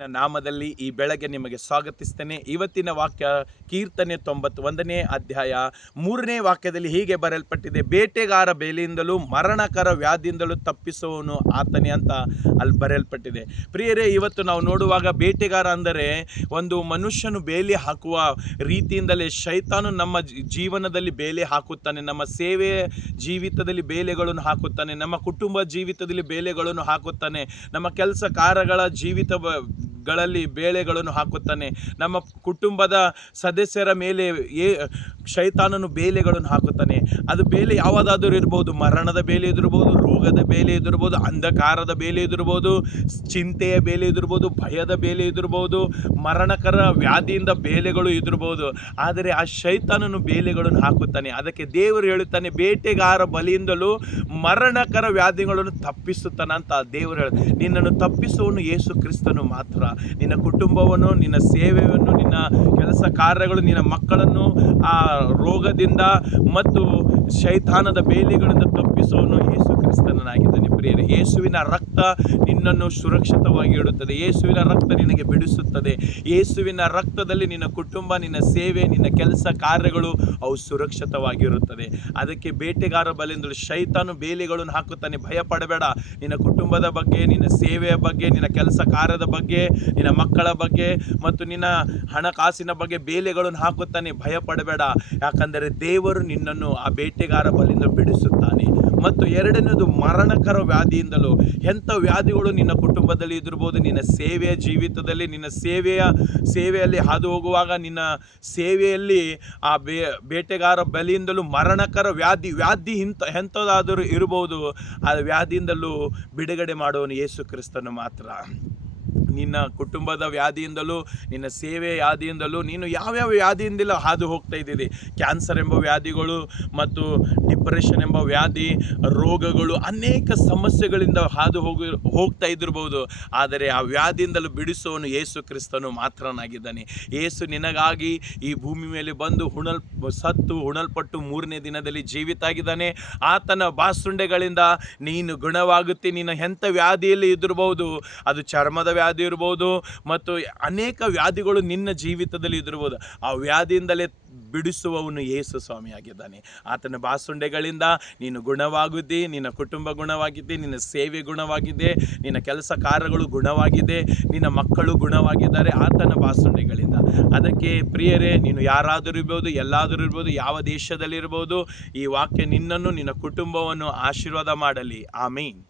ನನ್ನ ನಾಮದಲ್ಲಿ ಈ ಬೆಳಗ್ಗೆ ನಿಮಗೆ ಸ್ವಾಗತಿಸ್ತೇನೆ. ಇವತ್ತಿನ ವಾಕ್ಯ ಕೀರ್ತನೆ 91ನೇ ಅಧ್ಯಾಯ 3ನೇ ವಾಕ್ಯದಲ್ಲಿ ಹೀಗೆ ಬರೆಯಲ್ಪಟ್ಟಿದೆ, ಬೇಟೆಗಾರ ಬೇಲಿಯಿಂದಲೂ ಮರಣಕರ ವ್ಯಾಧಿಯಿಂದಲೂ ತಪ್ಪಿಸುವವನು ಆತನೇ ಅಂತ ಅಲ್ಲಿ ಬರೆಯಲ್ಪಟ್ಟಿದೆ. ಪ್ರಿಯರೇ, ಇವತ್ತು ನಾವು ನೋಡುವಾಗ ಬೇಟೆಗಾರ ಅಂದರೆ ಒಂದು ಮನುಷ್ಯನು ಬೇಲಿ ಹಾಕುವ ರೀತಿಯಿಂದಲೇ ಶೈತಾನು ನಮ್ಮ ಜೀವನದಲ್ಲಿ ಬೇಲಿ ಹಾಕುತ್ತಾನೆ. ನಮ್ಮ ಸೇವೆ ಜೀವಿತದಲ್ಲಿ ಬೇಲೆಗಳನ್ನು ಹಾಕುತ್ತಾನೆ, ನಮ್ಮ ಕುಟುಂಬ ಜೀವಿತದಲ್ಲಿ ಬೇಲೆಗಳನ್ನು ಹಾಕುತ್ತಾನೆ, ನಮ್ಮ ಕೆಲಸ ಕಾರ್ಯಗಳ ಗಳಲ್ಲಿ ಬೇಳೆಗಳನ್ನು ಹಾಕುತ್ತಾನೆ, ನಮ್ಮ ಕುಟುಂಬದ ಸದಸ್ಯರ ಮೇಲೆ ಶೈತಾನನು ಬೇಲೆಗಳನ್ನು ಹಾಕುತ್ತಾನೆ. ಅದು ಬೇಲೆ ಯಾವುದಾದರೂ ಇರ್ಬೋದು, ಮರಣದ ಬೇಲೆ ಇದಿರ್ಬೋದು, ರೋಗದ ಬೇಲೆ ಇದಿರ್ಬೋದು, ಅಂಧಕಾರದ ಬೇಲೆ ಇದಿರ್ಬೋದು, ಚಿಂತೆಯ ಬೇಲೆ ಇದಿರ್ಬೋದು, ಭಯದ ಬೇಲೆ ಇದಿರ್ಬೋದು, ಮರಣಕರ ವ್ಯಾಧಿಯಿಂದ ಬೇಲೆಗಳು ಇದಿರ್ಬೋದು. ಆದರೆ ಆ ಶೈತಾನನು ಬೇಲೆಗಳನ್ನು ಹಾಕುತ್ತಾನೆ. ಅದಕ್ಕೆ ದೇವರು ಹೇಳುತ್ತಾನೆ, ಬೇಟೆಗಾರ ಬಲಿಯಿಂದಲೂ ಮರಣಕರ ವ್ಯಾಧಿಗಳನ್ನು ತಪ್ಪಿಸುತ್ತಾನೆ ಅಂತ ದೇವರು ಹೇಳುತ್ತಾನೆ. ನಿನ್ನನ್ನು ತಪ್ಪಿಸುವವನು ಯೇಸು ಕ್ರಿಸ್ತನು ಮಾತ್ರ. ನಿನ್ನ ಕುಟುಂಬವನ್ನು, ನಿನ್ನ ಸೇವೆಯನ್ನು, ನಿನ್ನ ಕೆಲಸ ಕಾರ್ಯಗಳು, ನಿನ್ನ ಮಕ್ಕಳನ್ನು ಆ ರೋಗದಿಂದ ಮತ್ತು ಶೈತಾನದ ಬೇಲಿಗಳಿಂದ ತಪ್ಪಿಸುವವನು ಯೇಸು ಕ್ರಿಸ್ತನಾಗಿದ್ದಾನೆ. ಪ್ರಿಯರೇ, ಯೇಸುವಿನ ರಕ್ತ ನಿನ್ನನ್ನು ಸುರಕ್ಷಿತವಾಗಿ ಇಡುತ್ತದೆ. ಯೇಸುವಿನ ರಕ್ತ ನಿನಗೆ ಬಿಡಿಸುತ್ತದೆ. ಯೇಸುವಿನ ರಕ್ತದಲ್ಲಿ ನಿನ್ನ ಕುಟುಂಬ, ನಿನ್ನ ಸೇವೆ, ನಿನ್ನ ಕೆಲಸ ಕಾರ್ಯಗಳು ಅವು ಸುರಕ್ಷಿತವಾಗಿರುತ್ತದೆ. ಅದಕ್ಕೆ ಬೇಟೆಗಾರ ಬಲಿಯಿಂದಲೂ ಶೈತಾನು ಬೇಲಿಗಳನ್ನು ಹಾಕುತ್ತಾನೆ. ಭಯ ಪಡಬೇಡ. ನಿನ್ನ ಕುಟುಂಬದ ಬಗ್ಗೆ, ನಿನ್ನ ಸೇವೆಯ ಬಗ್ಗೆ, ನಿನ್ನ ಕೆಲಸ ಕಾರ್ಯದ ಬಗ್ಗೆ, ನಿನ್ನ ಮಕ್ಕಳ ಬಗ್ಗೆ ಮತ್ತು ನಿನ್ನ ಹಣಕಾಸಿನ ಬಗ್ಗೆ ಬೇಲೆಗಳನ್ನು ಹಾಕುತ್ತಾನೆ. ಭಯ ಪಡಬೇಡ, ಯಾಕಂದರೆ ದೇವರು ನಿನ್ನನ್ನು ಆ ಬೇಟೆಗಾರ ಬಲಿಯಿಂದ ಬಿಡಿಸುತ್ತಾನೆ. ಮತ್ತು ಎರಡನೇದು, ಮರಣಕರ ವ್ಯಾಧಿಯಿಂದಲೂ. ಎಂಥ ವ್ಯಾಧಿಗಳು ನಿನ್ನ ಕುಟುಂಬದಲ್ಲಿ ಇದಿರ್ಬೋದು, ನಿನ್ನ ಸೇವೆಯ ಜೀವಿತದಲ್ಲಿ, ನಿನ್ನ ಸೇವೆಯಲ್ಲಿ ಹಾದು ಹೋಗುವಾಗ, ನಿನ್ನ ಸೇವೆಯಲ್ಲಿ ಆ ಬೇಟೆಗಾರ ಬಲಿಯಿಂದಲೂ ಮರಣಕರ ವ್ಯಾಧಿ ಎಂಥದಾದರೂ ಇರಬಹುದು. ಆ ವ್ಯಾಧಿಯಿಂದಲೂ ಬಿಡುಗಡೆ ಮಾಡುವನು ಯೇಸು ಕ್ರಿಸ್ತನು ಮಾತ್ರ. ನಿನ್ನ ಕುಟುಂಬದ ವ್ಯಾಧಿಯಿಂದಲೂ, ನಿನ್ನ ಸೇವೆ ವ್ಯಾಧಿಯಿಂದಲೂ, ನೀನು ಯಾವ್ಯಾವ ವ್ಯಾಧಿಯಿಂದಲೂ ಹಾದು ಹೋಗ್ತಾ ಇದ್ದೀರಿ. ಕ್ಯಾನ್ಸರ್ ಎಂಬ ವ್ಯಾಧಿಗಳು ಮತ್ತು ಡಿಪ್ರೆಷನ್ ಎಂಬ ವ್ಯಾಧಿ, ರೋಗಗಳು, ಅನೇಕ ಸಮಸ್ಯೆಗಳಿಂದ ಹಾದು ಹೋಗ್ತಾ ಇದ್ದಿರ್ಬೋದು. ಆದರೆ ಆ ವ್ಯಾಧಿಯಿಂದಲೂ ಬಿಡಿಸುವವನು ಯೇಸು ಕ್ರಿಸ್ತನು ಮಾತ್ರನಾಗಿದ್ದಾನೆ. ಯೇಸು ನಿನಗಾಗಿ ಈ ಭೂಮಿ ಮೇಲೆ ಬಂದು ಸತ್ತು ಹುಣಲ್ಪಟ್ಟು 3ನೇ ದಿನದಲ್ಲಿ ಜೀವಿತ ಆಗಿದ್ದಾನೆ. ಆತನ ಬಾಸುಂಡೆಗಳಿಂದ ನೀನು ಗುಣವಾಗುತ್ತೆ. ನೀನು ಎಂಥ ವ್ಯಾಧಿಯಲ್ಲಿ ಇದ್ದಿರ್ಬೋದು, ಅದು ಚರ್ಮದ ವ್ಯಾಧಿ ಇರ್ಬೋದು ಮತ್ತು ಅನೇಕ ವ್ಯಾಧಿಗಳು ನಿನ್ನ ಜೀವಿತದಲ್ಲಿ ಇದಿರ್ಬೋದು. ಆ ವ್ಯಾಧಿಯಿಂದಲೇ ಬಿಡಿಸುವವನು ಯೇಸು ಸ್ವಾಮಿಯಾಗಿದ್ದಾನೆ. ಆತನ ಬಾಸುಂಡೆಗಳಿಂದ ನೀನು ಗುಣವಾಗುತ್ತಿ, ನಿನ್ನ ಕುಟುಂಬ ಗುಣವಾಗಿದೆ, ನಿನ್ನ ಸೇವೆ ಗುಣವಾಗಿದೆ, ನಿನ್ನ ಕೆಲಸ ಕಾರ್ಯಗಳು ಗುಣವಾಗಿದೆ, ನಿನ್ನ ಮಕ್ಕಳು ಗುಣವಾಗಿದ್ದಾರೆ ಆತನ ಬಾಸುಂಡೆಗಳಿಂದ. ಅದಕ್ಕೆ ಪ್ರಿಯರೇ, ನೀನು ಯಾರಾದರೂ ಇರ್ಬೋದು, ಎಲ್ಲಾದರೂ ಇರ್ಬೋದು, ಯಾವ ದೇಶದಲ್ಲಿರ್ಬೋದು, ಈ ವಾಕ್ಯ ನಿನ್ನನ್ನು, ನಿನ್ನ ಕುಟುಂಬವನ್ನು ಆಶೀರ್ವಾದ ಮಾಡಲಿ. ಆಮೀನ್.